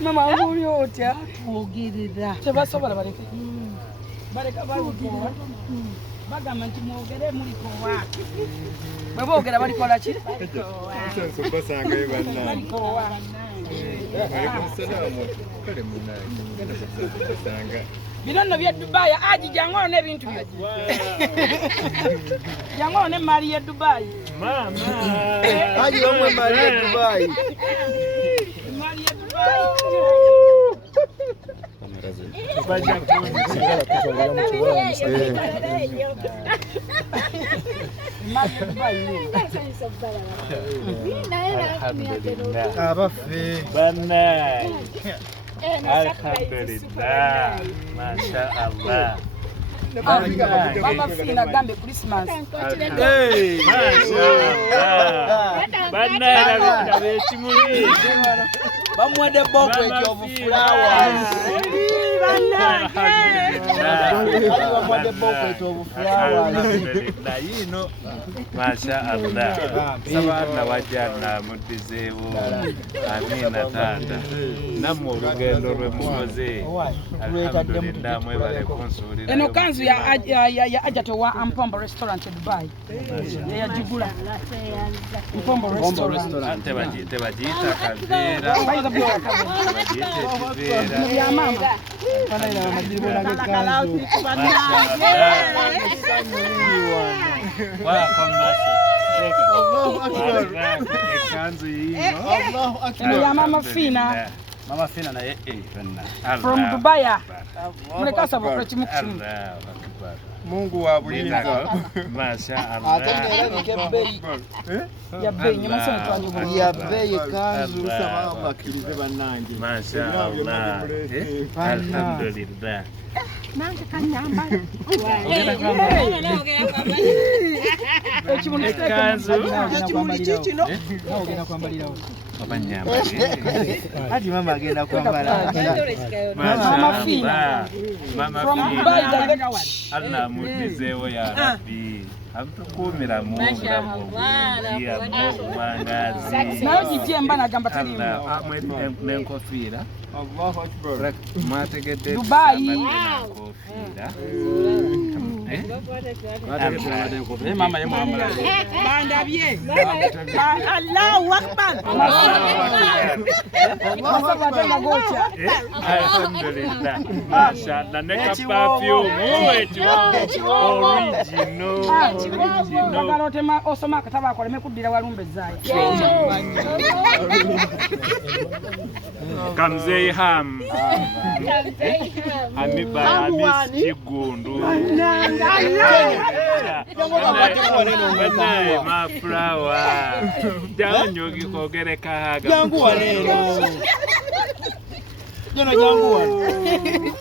Mama nguli otya twogerera tebasobola baleke baleka balikowa bagamba nti mwogere mulikowa bwe boogera balikola ki balikowa bino nno bya Dubai aji jangono n'ebintu byo jangono ne mali ya Dubai mama aji omwe mali ya Dubai mali ya Dubai Alhamdulillah, Masya Allah. Mama Fina gambe Christmas. Hey, Masya Allah. Benar, bechimuli. Bamwede boko ekyovu flowers. Alhamdulillah, yino Masya Allah. Sabana wajana mudizewo. Amina tanda. Namwe olugendo lwemukoze. Alhamdulillah mwebale konsolira. Eno kanzu ya Ajato wa Mpombo restaurant Dubai. Ya jigula. Mpombo restaurant. Tebajita kavera. Ya mama. Ya mama Fina. Mama Fina na from Dubai. Muleka sabo kwa chimukushimu. Mungu wa bulinza. Masha Allah. Ya bei nyama sana twanje ya bei kanzu sababu bakirize banange. Masha Allah. Alhamdulillah. Nange kanyamba. Hadi mama agenda kwambala. Mama Fina. From Dubai direct. Allah mudizewo ya Rabbi. Hamtukumira Mungu ya Mungu wangazi. Nayo jitie mbana gamba tali. Allah nenkofira. Allahu Akbar. Mategete Dubai. Mama ye mwambala. Bandabye. Allahu Akbar. Alhamdulillah. Mashallah. Neka perfume original. Bagalotema osoma kataba akoleme kuddira walumbe zaayo. Kamzei ham. Amiba Chigundu. Banaye ma flower. Janyogi kogere kahaga. Jangu walero. Jono jangu wa.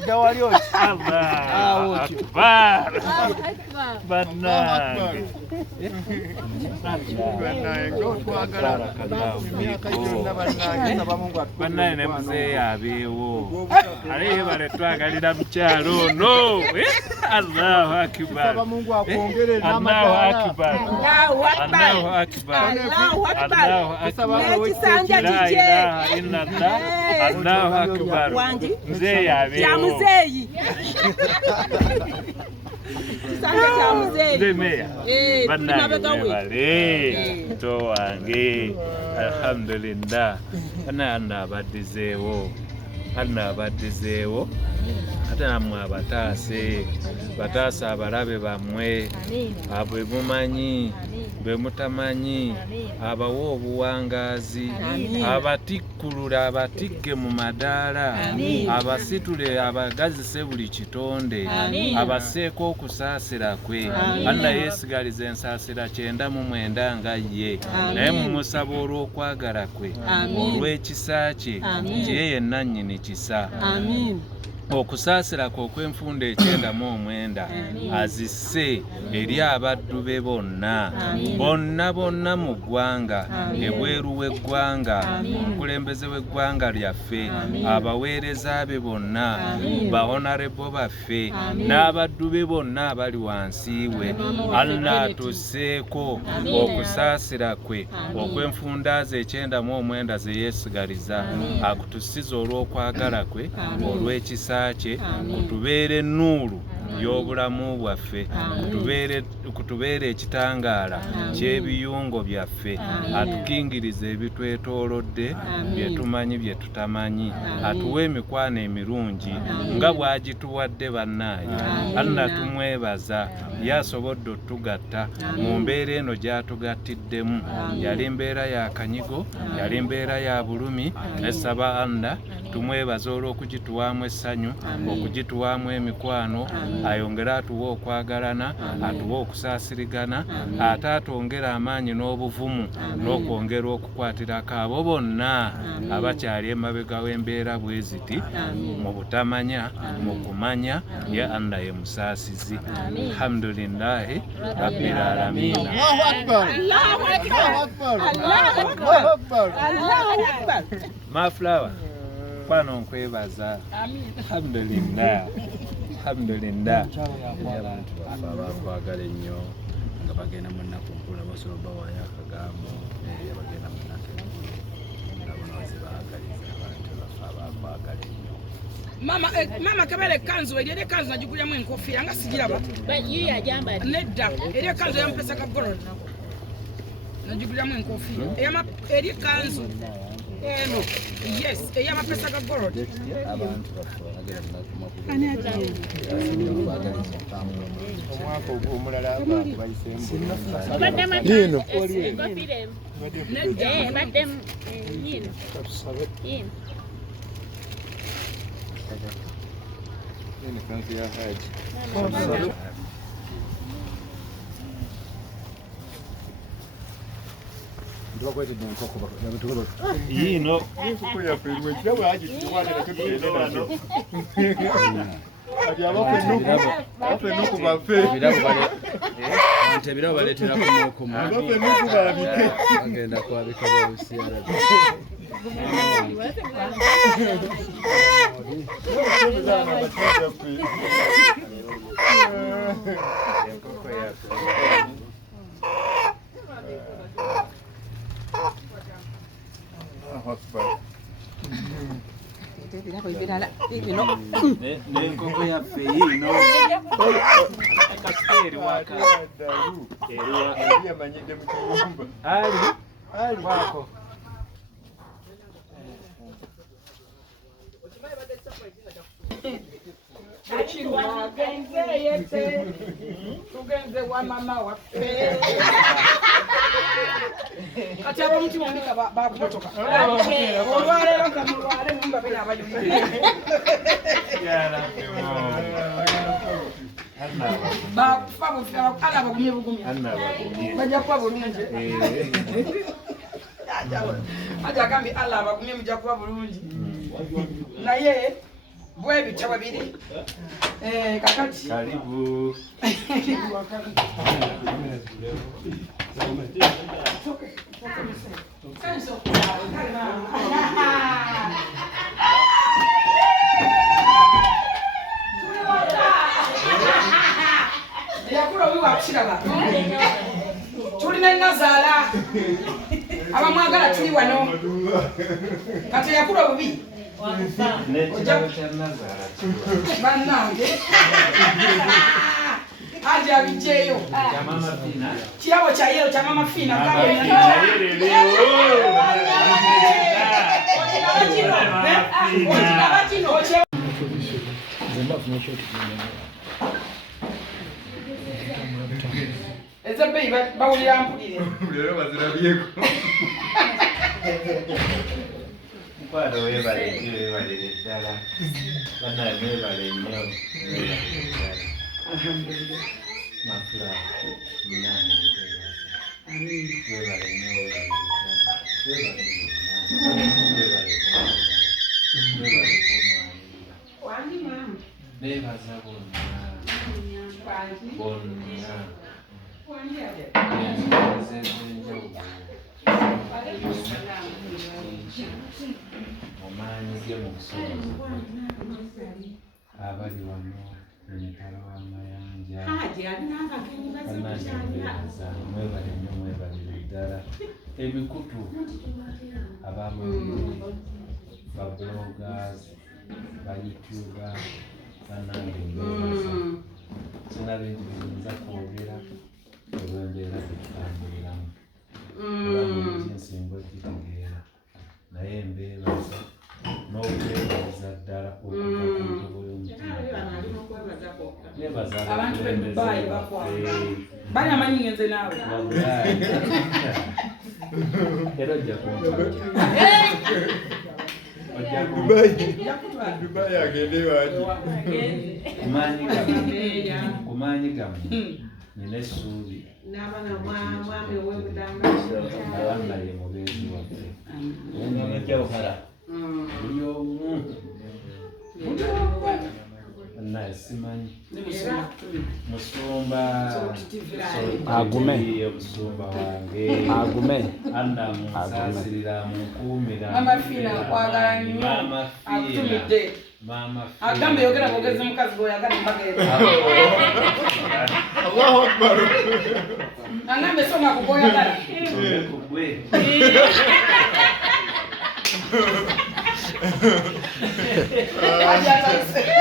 Dawali ochi. Allah. Akbar. Banaye. Banaye ne mzee abewo. Aliye bale twagalira mukyalo no. Allahu Akbar. Mungu akuongere Allahu Akbar. Allahu Akbar. Allahu Akbar. Allahu Akbar. Nekisanja La kije. ilaha illallah. Allahu Akbar. Mzee yabewo. Ya muzeyi. Kisanja cha muzeyi. Ndemeya. Banaye to wange. Alhamdulillah. Ana badizewo. Ana badizewo. Ate namwe abatase batasa abalabe bamwe abo ebumanyi bemutamanyi abawo obuwangazi abatikkulula abatigge mu madaala abasitule abagazise buli kitonde abaseeko okusaasira kwe Allah yeesigaliza ensaasira 99 nga ye naye mumusaba olw'okwagala kwe olw'ekisa kye nti ye yenna nnyini kisa okusaasira kwe okw'enfunda 99 azisse eri abaddu be bonna bonna mu ggwanga ebweru w'eggwanga omukulembeze w'eggwanga lyaffe abaweereza be bonna bahonarebo baffe n'abaddu be bonna abali wansi we Allah atusseeko okusaasira kwe okw'enfunda ze 99 ze yeesigaliza akutusiza olw'okwagala kwe olw'ekisa kye kutubeere nnuulu y'obulamu bwaffe kutubeere ekitangaala ky'ebiyungo byaffe atukingiriza ebitwetoolodde bye tumanyi bye tutamanyi atuwa emikwano emirungi nga bw'agituwadde bannaayo Allah tumwebaza yasobodde otugatta mu mbeera eno gy'atugattiddemu yali mbeera ya kanyigo yali mbeera ya bulumi esaba Allah tumwebaza olw'okugituwaamu essanyu okugituwaamu emikwano ayongere atuwa okwagalana atuwa okusaasirigana ate atwongera amaanyi n'obuvumu n'okwongera okukwatirako abo bonna abakyali emabega w'embeera bwe ziti mu butamanya mu kumanya ya Allah ye musaasizi alhamdulillahi rabbil aalamiin. Allahu akbar, Allahu akbar, Allahu akbar, Allahu akbar. Maflawa kwano nkwebaza alhamdulillah alhamdulillah abantu bafa bakwagala ennyo nga bagenda mu nnaku nkulu abasobola bawayo akagambo bagenda mu nnaku enkulu nabonaze baagaliza abantu bafa bakwagala ennyo. Mama Kabere kanzu eri ekanzu nagigulyamu enkofiira nga sigiraba nedda eri ekanzu eyampesa kagololo nagigulyamu enkofiira eri ekanzu eno yes eyamapesa gagololo abantu bafa bagenda mu nnaku omwaka omulala bayisembu yino ebirabo baleetera kumukuma bagenda kwabika bawusiara n'enkoko yaffe yino kasiteeri waka yamanyidde mu kiyumba ali wako tugenze wa mama waffe kati abamuti bonika bakumotoka olwaleero nga mulwale mumba bena abayuire bakufa bufe ala bagumye bugumya bajja kuba bulungi aja agambye alla abagumye mujja kuba bulungi naye bwe bitabo biri kakati karibu yakula wiwa kiraba tulina nazaala abamwagala tuli wano kati yakula bubi bannange ati abijeeyo kirabo kya yero kya mama Fina ezebbeyi bawulira mpulire lero bazirabyeko mukwano weebalire ddala bannaye mwebale nnyo mafula munaani webale nnyo webale Nebaza bonna omaanyi ge mu busobozi abali wano emitala w'amayanja bannange mbebaza mwebale nnyo mwebalire ddala ebikutu abamubiri babloggers bayoutuber bannange mbebaza sina bintu biyinza kwogera olw'embeera gyetutambuliramu olamuki nsinga okitegeera naye mbeebaza n'okwebaliza ddala okuva ku ntobo y'omutima nebaza abantu bedubayi bakwanga bali amanyi ngenze naawe era ojja kumpa Dubai agende waki kumaanyi gammwe nina essuubi abaana ye mubeezi waffe buli omu naye simanyi musumba agume omusumba wange agume anna munsasirira munkuumira Mama Fina nkwagala nnyo akutumidde agambe yogera bwogezi mukazi gwoyagala mbagenda Allahu Akbar agambe soma kugoyagala kugwe aja atalise